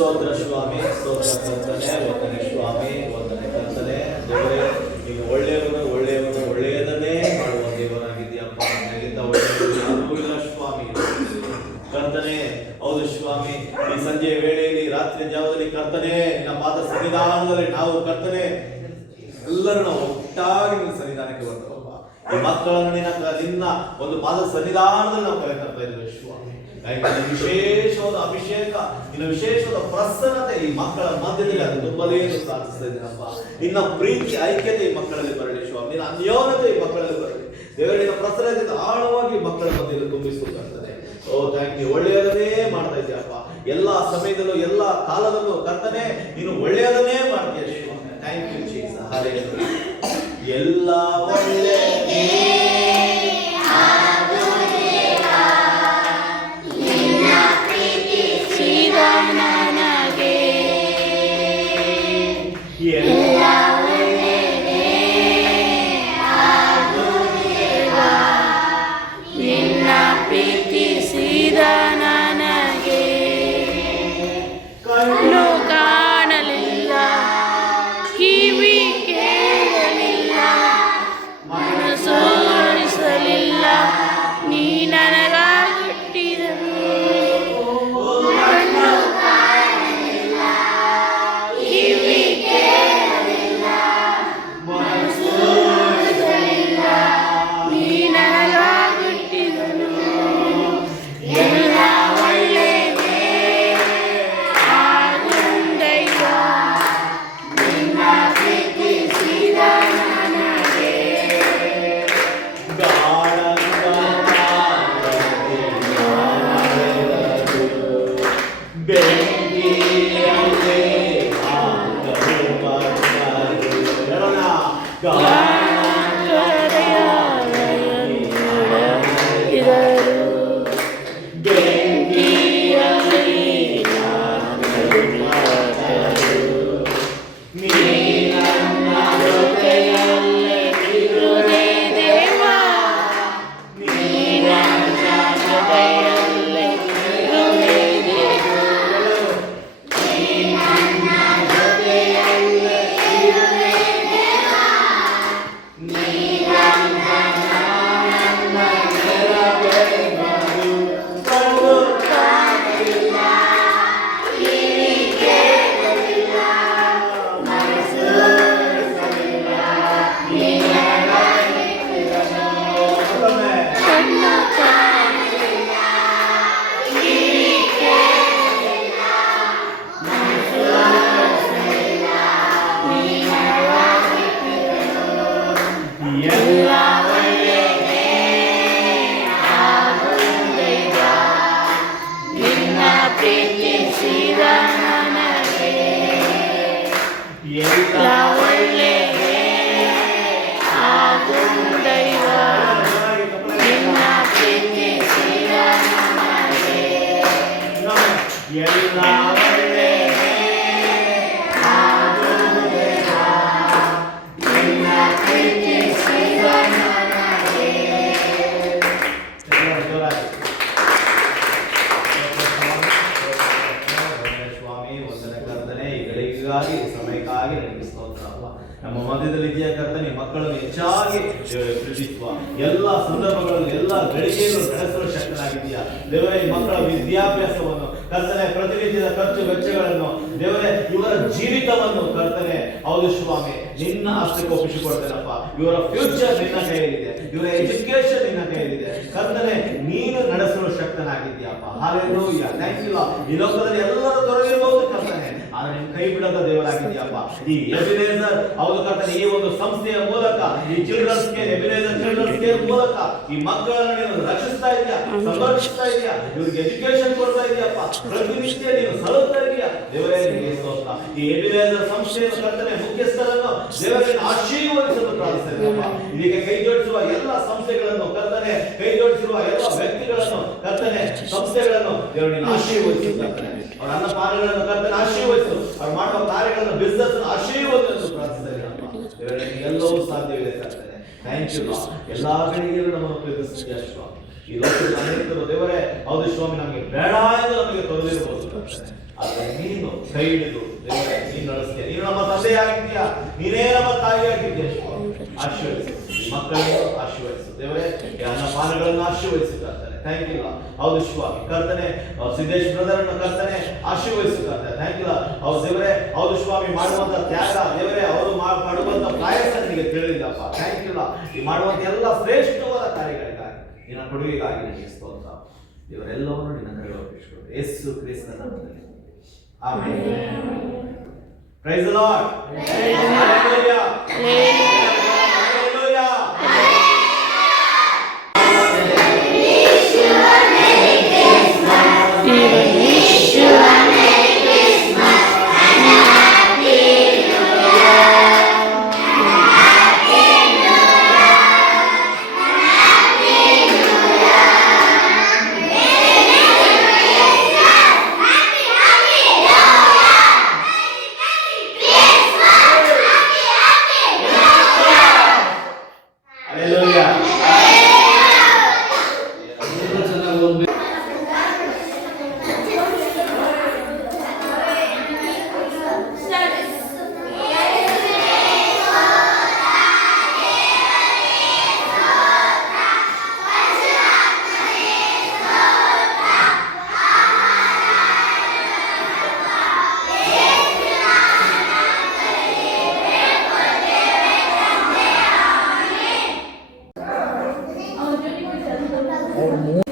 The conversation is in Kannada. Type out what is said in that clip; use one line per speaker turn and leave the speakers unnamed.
ಸ್ತೋತ್ರ ಸ್ವಾಮಿ ಸ್ತೋತ್ರ ಕರ್ತನೆ, ವಂದನೆ ಸ್ವಾಮಿ, ವಂದನೆ ಕರ್ತನೆ, ದೇವರೇ ನೀನು ಒಳ್ಳೆಯವನು ಒಳ್ಳೆಯವನು, ಒಳ್ಳೆಯದನ್ನೇ ಮಾಡುವ ದೇವರಾಗಿದೆಯಪ್ಪ ನನಗಿಂತ ಒಳ್ಳೆಯ ಸ್ವಾಮಿ. ಕರ್ತನೆ, ಹೌದು ಸ್ವಾಮಿ. ಈ ಸಂಜೆಯ ವೇಳೆಯಲ್ಲಿ, ರಾತ್ರಿ ಜಾವದಲ್ಲಿ ಕರ್ತನೆ ನಿನ್ನ ಪಾದ ಸನ್ನಿಧಾನದಲ್ಲಿ ನಾವು ಕರ್ತನೆ, ಎಲ್ಲರೂ ನಾವು ಒಟ್ಟಾಗಿ ನಿನ್ನ ಸನ್ನಿಧಾನಕ್ಕೆ ಈ ಮಕ್ಕಳನ್ನು ನಿನ್ನ ಒಂದು ಪಾದ ಸನ್ನಿಧಾನದಲ್ಲಿ ನಾವು ಕರೆತರ್ತಾ ಇದ್ದೇವೆ ಸ್ವಾಮಿ ಯಾಕಂದ್ರೆ ವಿಶೇಷವಾದ ಅಭಿಷೇಕ, ನಿನ್ನ ವಿಶೇಷವಾದ ಪ್ರಸನ್ನತೆ ಈ ಮಕ್ಕಳ ಮಧ್ಯದಲ್ಲಿ ಅದು ತುಂಬಲೇ ಸಾಧಿಸ್ತಾ ನಿನ್ನ ಪ್ರೀತಿ, ಐಕ್ಯತೆ ಈ ಮಕ್ಕಳಲ್ಲಿ ಬರಲಿ ಸ್ವಾಮಿ ನಿನ್ನ ಅನ್ಯೋನ್ಯತೆ ಈ ಮಕ್ಕಳಲ್ಲಿ ಬರಲಿ. ದೇವರಿನ ಪ್ರಸನ್ನತೆ ಆಳವಾಗಿ ಮಕ್ಕಳ ಮಧ್ಯದಲ್ಲಿ ತುಂಬಿಸುತ್ತಾನೆ ಓ ಥ್ಯಾಂಕ್ ಯು ಒಳ್ಳೆಯದನ್ನೇ ಮಾಡ್ತಾ ಇದ್ದೀಯಪ್ಪ ಎಲ್ಲ ಸಮಯದಲ್ಲೂ, ಎಲ್ಲ ಕಾಲದಲ್ಲೂ ಕರ್ತನೆ, ನೀನು ಒಳ್ಳೆಯದನ್ನೇ ಮಾಡ್ತೀಯ ಸ್ವಾಮಿ ಥ್ಯಾಂಕ್ ಯು ಜೀಸ ಎಲ್ಲ ಎಲ್ಲ
ಎಲ್ಲ
ಸಮಯಕ್ಕಾಗಿ ನಮ್ಮ ಮಧ್ಯದಲ್ಲಿ ಮಕ್ಕಳನ್ನು ಹೆಚ್ಚಾಗಿ ಎಲ್ಲ ಸಂದರ್ಭಗಳಲ್ಲಿ, ಎಲ್ಲ ಗಳಿಗೆಯನ್ನು ನಡೆಸಲು ಶಕ್ತನಾಗಿದೆಯಾ ದೇವರೇ ಮಕ್ಕಳ ವಿದ್ಯಾಭ್ಯಾಸವನ್ನು ಕರ್ತನೆ, ಪ್ರತಿನಿತ್ಯದ ಖರ್ಚು ವೆಚ್ಚಗಳನ್ನು, ದೇವರೇ, ಇವರ ಜೀವಿತವನ್ನು ಕರ್ತನೆ, ಹೌದು ಸ್ವಾಮಿ ನಿನ್ನ ಹಸ್ತಕ್ಕೆ ಒಪ್ಪಿಸಿಕೊಡ್ತೇನಪ್ಪ. ಇವರ ಫ್ಯೂಚರ್ ನಿನ್ನ ಕೈಯಲ್ಲಿದೆ. ಇವರ ಎಜುಕೇಶನ್ ನಿನ್ನ ಕೈಯಲ್ಲಿದೆ. ಕರ್ತನೆ, ನೀನು ನಡೆಸಲು ಶಕ್ತನಾಗಿದ್ಯಪ್ಪ ಹಾಗೆ ಯು ಈ ಲೋಕದಲ್ಲಿ ಎಲ್ಲರೂ ತೊಡಗಿರಬಹುದು ನಿನ್ ಕೈ ಬಿಡದ ದೇವರಾಗಿದೆಯಪ್ಪ ಈ ಎಬಿನೇಸರ್ ಹೌದು ಕರ್ತನೆ ಈ ಒಂದು ಸಂಸ್ಥೆಯ ಮೂಲಕ, ಈ children's care Ebenezer children's care ಮೂಲಕ ಈ ಮಕ್ಕಳನ್ನ ನೀನು ರಕ್ಷಿಸ್ತಾ ಇದೆಯಾ, ಸಂರಕ್ಷಿಸ್ತಾ ಇದೆಯಾ, ಇವ್ರಿಗೆ ಎಜುಕೇಶನ್ ಕೊಡ್ತಾ ಇದೆಯಪ್ಪ. ಪ್ರತಿನಿತ್ಯ ನೀನು ಸಲುತ್ತಾ ಇದೆಯಾ. ದೇವರೇ, ನಿನಗೆ ಸ್ತೋತ್ರ. ಈ ಎಬಿನೇಸರ್ ಸಂಸ್ಥೆಯ ಕರ್ತನೆ, ಮುಖ್ಯಸ್ಥರನ್ನು ದೇವರೇ ಆಶೀರ್ವದಿಸಲು ಪ್ರಾರ್ಥಿಸಿದೆಯಪ್ಪ ಇದಕ್ಕೆ ಕೈ ಜೋಡಿಸುವ ಎಲ್ಲ ಸಂಸ್ಥೆಗಳನ್ನು ಕರ್ತನೆ ಕೈ ಜೋಡಿಸಿರುವ ಎಲ್ಲ ಸಂಸ್ಥೆಗಳನ್ನು ದೇವರು ನೀನು ಆಶೀರ್ವದಿಸು ಅವರ ಅನ್ನ ಪಾನಗಳನ್ನು ಕರ್ತನ ಆಶೀರ್ವದಿಸು. ಅವ್ರು ಮಾಡುವ ಕಾರ್ಯಗಳನ್ನು ಬಿಸ್ನೆಸ್ ಆಶೀರ್ವದಿಸು ನಿನಗೆ ಎಲ್ಲವೂ ಸಾಧ್ಯವಿದೆ ಕರ್ತನೆ ಥ್ಯಾಂಕ್ ಯು ಎಲ್ಲಾ ಕಡೆಯಲ್ಲೂ ನಮ್ಮನ್ನು ಪ್ರೀತಿಸುತ್ತೀಯ ಸ್ವಾಮಿ ಈ ಲೋಕದ ಅನೇಕರು, ದೇವರೇ, ಹೌದು, ಸ್ವಾಮಿ, ನಮಗೆ ಬೇಡ ಎಂದು ನಮಗೆ ತೊರೆದಿರಬಹುದು ಆದರೆ ನೀನು ಕೈ ಹಿಡಿದು, ದೇವರೇ, ನೀನು ನಡೆಸ್ತೀಯ. ನೀನು ನಮ್ಮ ತಂದೆ ಆಗಿದ್ಯಾ ನೀನೇ ನಮ್ಮ ತಾಯಿ ಆಗಿದ್ದೀಯ ಆಶೀರ್ವದಿಸು. ಮಕ್ಕಳನ್ನು ಆಶೀರ್ವದಿಸು. ದೇವರೇ ಅನ್ನ ಪಾನಗಳನ್ನು ಆಶೀರ್ವದಿಸು ಕರ್ತನೆ ಥ್ಯಾಂಕ್ ಯು ಹೌದು ಸ್ವಾಮಿ ಕರ್ತನೆ ಸಿದ್ದೇಶ್ ಬ್ರದರ್ ಅನ್ನು ಕರ್ತನೆ ಆಶೀರ್ವದಿಸು ಕರ್ತನೆ. ಥ್ಯಾಂಕ್ ಯು ಹೌದು ದೇವರೇ ಹೌದು ಸ್ವಾಮಿ ಮಾಡುವಂತ ತ್ಯಾಗ ದೇವರೇ ಅವರು ಮಾಡುವಂತ ಪ್ರಾಯಸ ನಿನಗೆ ತಿಳಿದಿಲ್ಲಪ್ಪ ಥ್ಯಾಂಕ್ ಯು ಈ ಮಾಡುವಂತ ಎಲ್ಲ ಶ್ರೇಷ್ಠವಾದ ಕಾರ್ಯಗಳಿಗಾಗಿ ನಿನ್ನ ಕೊಡುಗೆಗಾಗಿ ನಿನಗೆ ಸ್ತೋತ್ರ. ಇವರೆಲ್ಲವನ್ನು ನಿನ್ನ ಕಡೆ ಒಪ್ಪಿಸಿಕೊಡು ಯೇಸು ಕ್ರಿಸ್ತನ ನಾಮದಲ್ಲಿ. Amen. Praise lord hallelujah
É
muito...